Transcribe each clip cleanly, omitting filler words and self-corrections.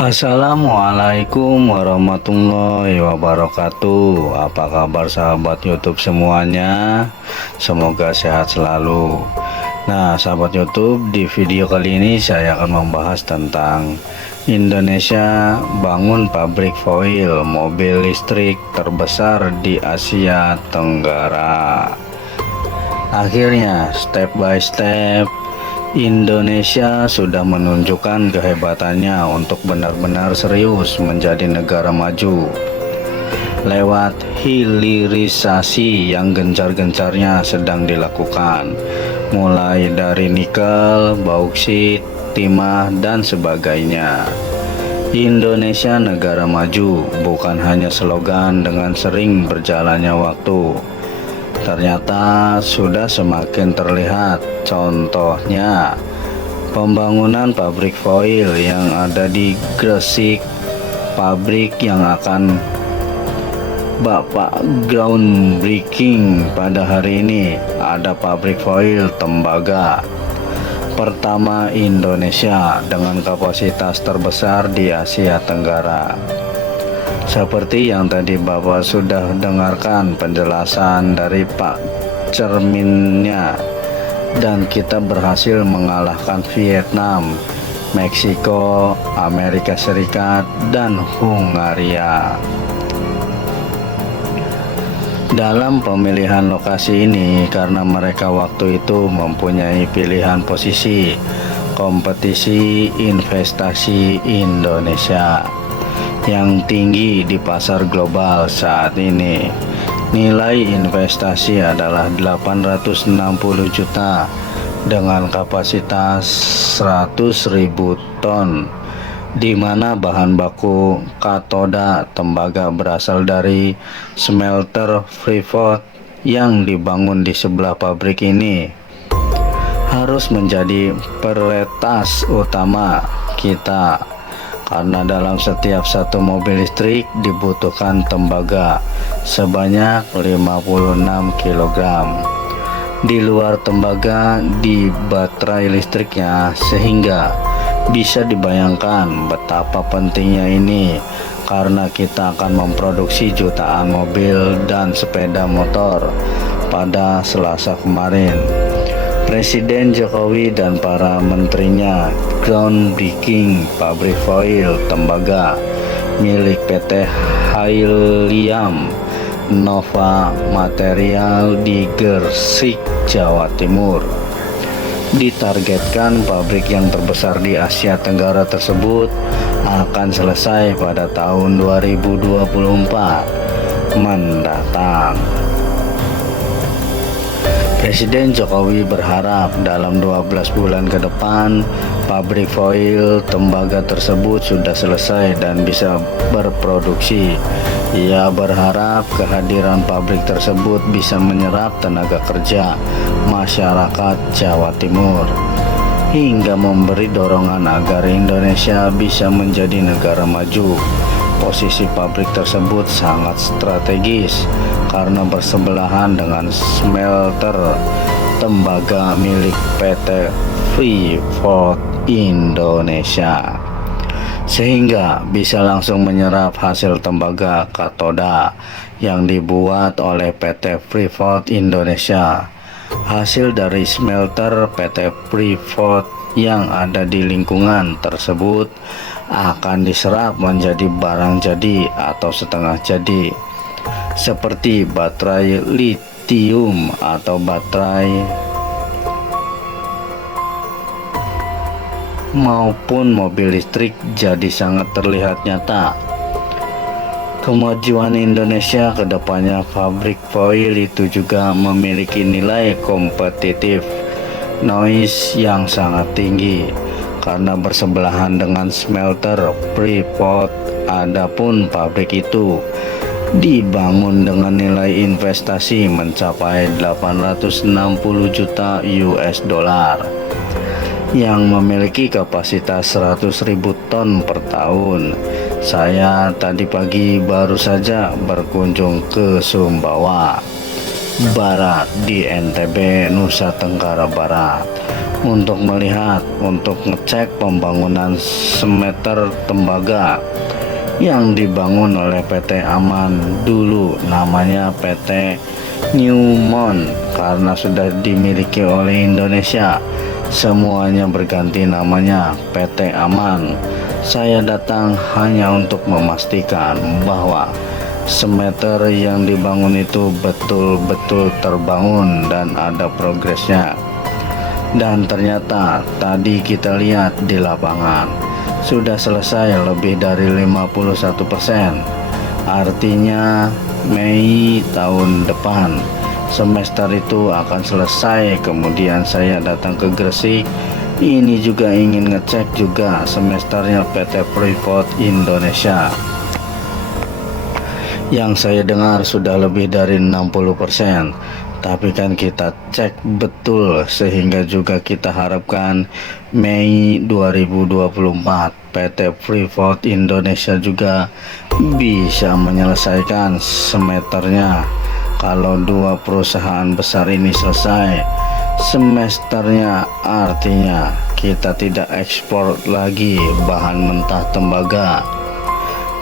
Assalamualaikum warahmatullahi wabarakatuh. Apa kabar sahabat YouTube semuanya? Semoga sehat selalu. Nah, sahabat YouTube, di video kali ini saya akan membahas tentang Indonesia bangun pabrik foil mobil listrik terbesar di Asia Tenggara. Akhirnya, step by step Indonesia sudah menunjukkan kehebatannya untuk benar-benar serius menjadi negara maju lewat hilirisasi yang gencar-gencarnya sedang dilakukan, mulai dari nikel, bauksit, timah, dan sebagainya. Indonesia negara maju bukan hanya slogan dengan sering berjalannya waktu. Ternyata sudah semakin terlihat. Contohnya pembangunan pabrik foil yang ada di Gresik, pabrik yang akan Bapak groundbreaking pada hari ini. Ada pabrik foil tembaga pertama Indonesia dengan kapasitas terbesar di Asia Tenggara. Seperti yang tadi Bapak sudah dengarkan penjelasan dari Pak Cerminnya, dan kita berhasil mengalahkan Vietnam, Meksiko, Amerika Serikat, dan Hungaria. Dalam pemilihan lokasi ini, karena mereka waktu itu mempunyai pilihan posisi kompetisi investasi Indonesia yang tinggi di pasar global saat ini. Nilai investasi adalah 860 juta dengan kapasitas 100.000 ton, di mana bahan baku katoda tembaga berasal dari smelter Freeport yang dibangun di sebelah pabrik ini. Harus menjadi prioritas utama kita, karena dalam setiap satu mobil listrik dibutuhkan tembaga sebanyak 56 kg. Di luar tembaga di baterai listriknya, sehingga bisa dibayangkan betapa pentingnya ini, karena kita akan memproduksi jutaan mobil dan sepeda motor. Pada Selasa kemarin, Presiden Jokowi dan para menterinya groundbreaking pabrik foil tembaga milik PT Hailiam Nova Material di Gresik, Jawa Timur. Ditargetkan pabrik yang terbesar di Asia Tenggara tersebut akan selesai pada tahun 2024 mendatang. Presiden Jokowi berharap dalam 12 bulan ke depan pabrik foil tembaga tersebut sudah selesai dan bisa berproduksi. Ia berharap kehadiran pabrik tersebut bisa menyerap tenaga kerja masyarakat Jawa Timur, hingga memberi dorongan agar Indonesia bisa menjadi negara maju. Posisi pabrik tersebut sangat strategis karena bersebelahan dengan smelter tembaga milik PT Freeport Indonesia, sehingga bisa langsung menyerap hasil tembaga katoda yang dibuat oleh PT Freeport Indonesia. Hasil dari smelter PT Freeport yang ada di lingkungan tersebut akan diserap menjadi barang jadi atau setengah jadi, seperti baterai litium atau baterai maupun mobil listrik, jadi sangat terlihat nyata. Kemajuan Indonesia ke depannya, pabrik foil itu juga memiliki nilai kompetitif noise yang sangat tinggi karena bersebelahan dengan smelter Freeport. Adapun pabrik itu dibangun dengan nilai investasi mencapai 860 juta US dollar yang memiliki kapasitas 100.000 ton per tahun. Saya tadi pagi baru saja berkunjung ke Sumbawa. Barat di NTB, Nusa Tenggara Barat untuk melihat, untuk ngecek pembangunan semeter tembaga yang dibangun oleh PT Aman, dulu namanya PT Newmont, karena sudah dimiliki oleh Indonesia semuanya berganti namanya PT Aman. Saya datang hanya untuk memastikan bahwa semeter yang dibangun itu betul-betul terbangun dan ada progresnya. Dan ternyata tadi kita lihat di lapangan sudah selesai lebih dari 51%. Artinya Mei tahun depan semester itu akan selesai. Kemudian saya datang ke Gresik, ini juga ingin ngecek juga semesternya PT Freeport Indonesia yang saya dengar sudah lebih dari 60%. Tapi kan kita cek betul, sehingga juga kita harapkan Mei 2024 PT Freeport Indonesia juga bisa menyelesaikan semeternya. Kalau dua perusahaan besar ini selesai semesternya, artinya kita tidak ekspor lagi bahan mentah tembaga,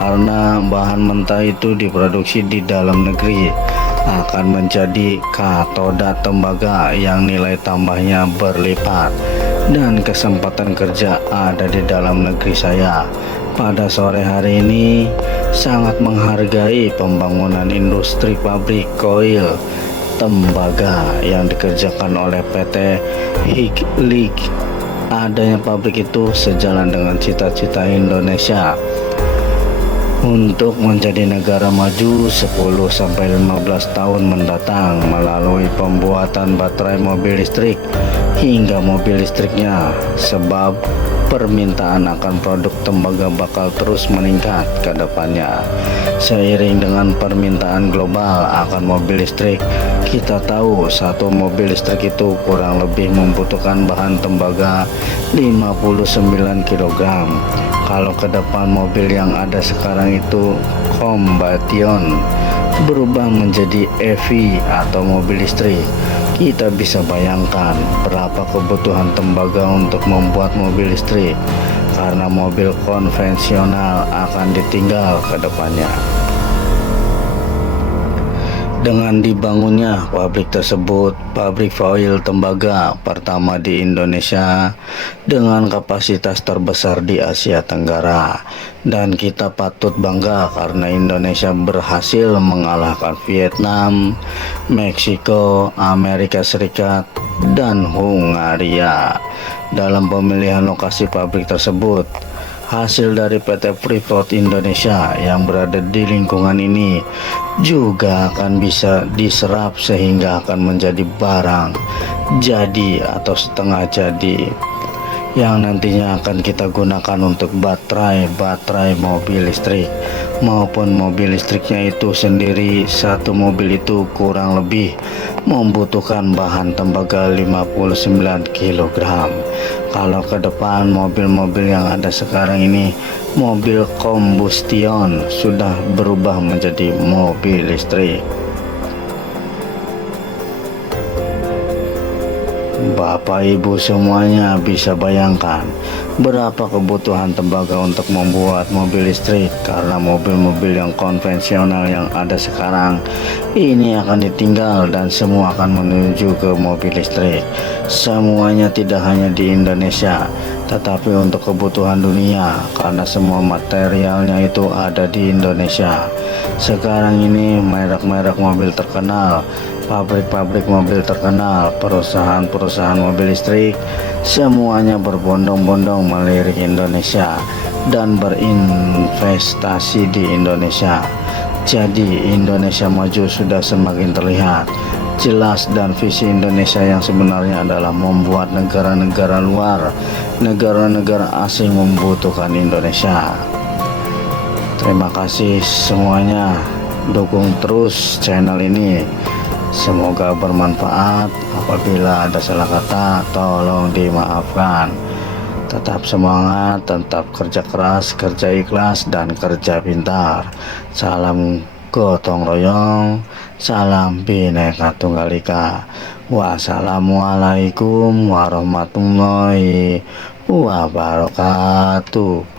karena bahan mentah itu diproduksi di dalam negeri akan menjadi katoda tembaga yang nilai tambahnya berlipat, dan kesempatan kerja ada di dalam negeri. Saya pada sore hari ini sangat menghargai pembangunan industri pabrik koil tembaga yang dikerjakan oleh PT Hiklik. Adanya pabrik itu sejalan dengan cita-cita Indonesia untuk menjadi negara maju 10-15 tahun mendatang melalui pembuatan baterai mobil listrik hingga mobil listriknya, sebab permintaan akan produk tembaga bakal terus meningkat ke depannya. Seiring dengan permintaan global akan mobil listrik, kita tahu satu mobil listrik itu kurang lebih membutuhkan bahan tembaga 59 kg. Kalau ke depan mobil yang ada sekarang itu combustion berubah menjadi EV atau mobil listrik, kita bisa bayangkan berapa kebutuhan tembaga untuk membuat mobil listrik, karena mobil konvensional akan ditinggal ke depannya. Dengan dibangunnya pabrik tersebut, pabrik foil tembaga pertama di Indonesia dengan kapasitas terbesar di Asia Tenggara, dan kita patut bangga karena Indonesia berhasil mengalahkan Vietnam, Meksiko, Amerika Serikat, dan Hungaria dalam pemilihan lokasi pabrik tersebut. Hasil dari PT Freeport Indonesia yang berada di lingkungan ini juga akan bisa diserap sehingga akan menjadi barang jadi atau setengah jadi yang nantinya akan kita gunakan untuk baterai mobil listrik, maupun mobil listriknya itu sendiri. Satu mobil itu kurang lebih membutuhkan bahan tembaga 59 kg. Kalau ke depan mobil-mobil yang ada sekarang ini mobil combustion sudah berubah menjadi mobil listrik. Bapak Ibu semuanya bisa bayangkan berapa kebutuhan tembaga untuk membuat mobil listrik, karena mobil-mobil yang konvensional yang ada sekarang ini akan ditinggal dan semua akan menuju ke mobil listrik. Semuanya tidak hanya di Indonesia tetapi untuk kebutuhan dunia, karena semua materialnya itu ada di Indonesia. Sekarang ini merek-merek mobil terkenal, pabrik-pabrik mobil terkenal, perusahaan-perusahaan mobil listrik, semuanya berbondong-bondong melirik Indonesia dan berinvestasi di Indonesia. Jadi Indonesia maju sudah semakin terlihat jelas, dan visi Indonesia yang sebenarnya adalah membuat negara-negara luar, negara-negara asing membutuhkan Indonesia. Terima kasih semuanya, dukung terus channel ini. Semoga bermanfaat. Apabila ada salah kata, tolong dimaafkan. Tetap semangat, tetap kerja keras, kerja ikhlas, dan kerja pintar. Salam gotong royong, salam Bhinneka Tunggal Ika. Wassalamualaikum warahmatullahi wabarakatuh.